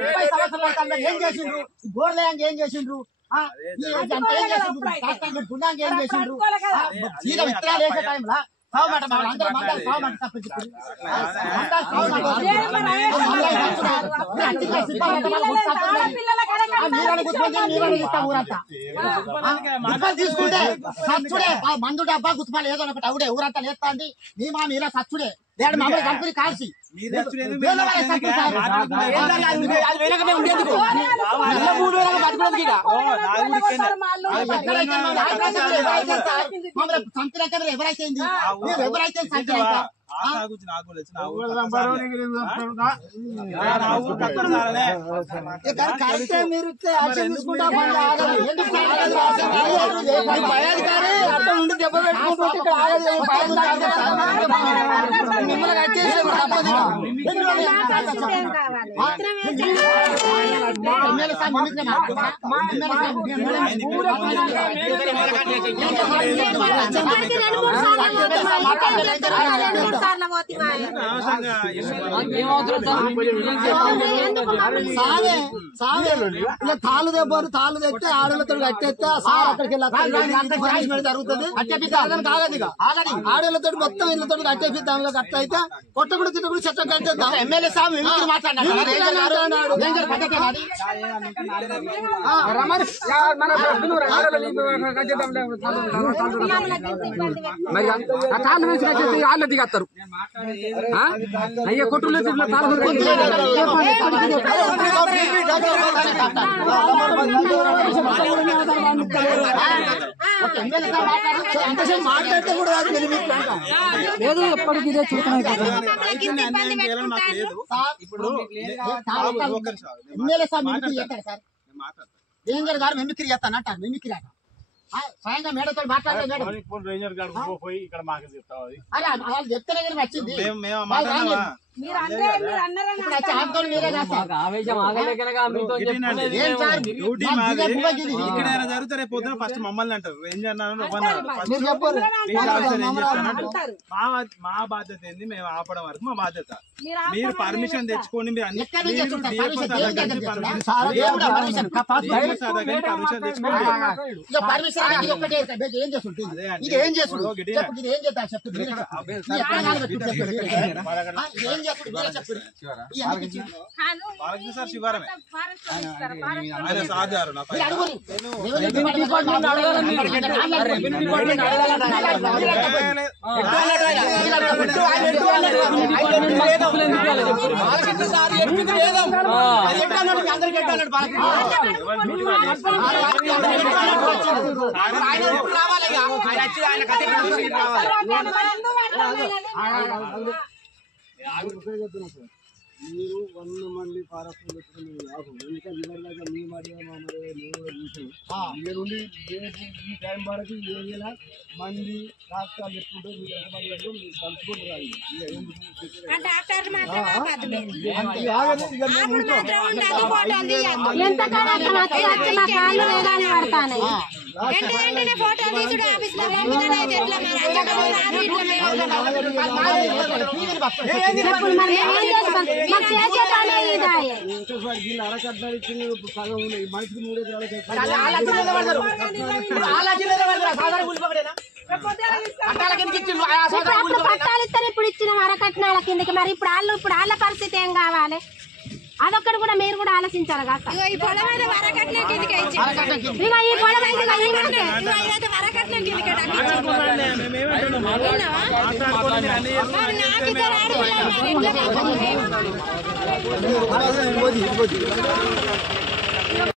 30 సంవత్సరాల ఏం చేసిండ్రు? గోర్లయాంగ్ ఏం చేసిండ్రు? గుండాంగ్ ఏం చేసిండ్రు? సీదా విత్తనాలు వేసే టైంలో సావమాట అందరూ మందాలు సావమాట తప్పించారు. తీసుకుంటే సచ్చుడే మందు డబ్బా గుర్తుపాలు ఏదో ఒకటి అవుడే ఊరంతా లేస్తాంది. మీ మా మీరా సచ్చుడే లేడు మమ్మల్ని కంపెనీ కాల్సి చంపినాక ఎవరైతే ఎవరైతే కరెక్టే మీరు భయాధికారి అక్కడ ఉండి దెబ్బ పెట్టుకుంటుంటే ఇక్కడ మిమ్మల్ని కట్టేసి తాళ్ళు దెబ్బరు తాళ్ళు తెస్తే ఆడలతో కట్టేస్తే అక్కడికి వెళ్ళి జరుగుతుంది. కాగదు ఇక ఆడలతో మొత్తం ఇళ్ళతో కట్టేపిద్దాం. కట్ట అయితే కొట్టకుడు తిట్టకుడు చట్టం కట్టేద్దాం. ఎమ్మెల్యే సాబ్ మాట్లాడాడు తాళ్ళు వేసి వాళ్ళ దిగస్తారు. అయ్యే కొట్టులు మాట్లాడితే కూడా లేదు ఎప్పటికీ ఇదే చూస్తున్నాయి. ఇప్పుడు ఎమ్మెల్యే సార్ మిమిక్రీ చేస్తారు సార్. రేంజర్ గారు మిమిక్రీ చేస్తానంటారు. మిమిక్రీ అట స్వయంగా మేడతో మాట్లాడలేదు. అరే వాళ్ళు చెప్తేనే కానీ వచ్చింది. జరుగుతారు పొద్దున ఫస్ట్ మమ్మల్ని అంటారు రేంజర్ మా బాధ్యత ఏంది? మేము ఆపడం వరకు మా బాధ్యత. మీరు పర్మిషన్ తెచ్చుకోండి. మీరు అన్ని పర్మిషన్ సార్ శివారమే ఆయన సాధారణ మీరు 100 మంది ఫారెస్ట్ ఎందుకంటే మీ మధ్య నుండి ఈ టైం వరకు ఏరియాలో మంది రాష్ట్రాలు ఎట్లుంటే మీరు ఎంతమంది మీరు కలుసుకుంటూ అరకట్నాలు ఇచ్చిన సగం ఉన్నాయి. మనిషికి 3 పట్టాలు ఇస్తారు. ఇప్పుడు ఇచ్చిన అరకట్నాల కిందకి మరి ఇప్పుడు వాళ్ళ పరిస్థితి ఏం కావాలి? అదొక్కటి కూడా మీరు కూడా ఆలోచించాలి కదా. ఈ పొలం కిందకి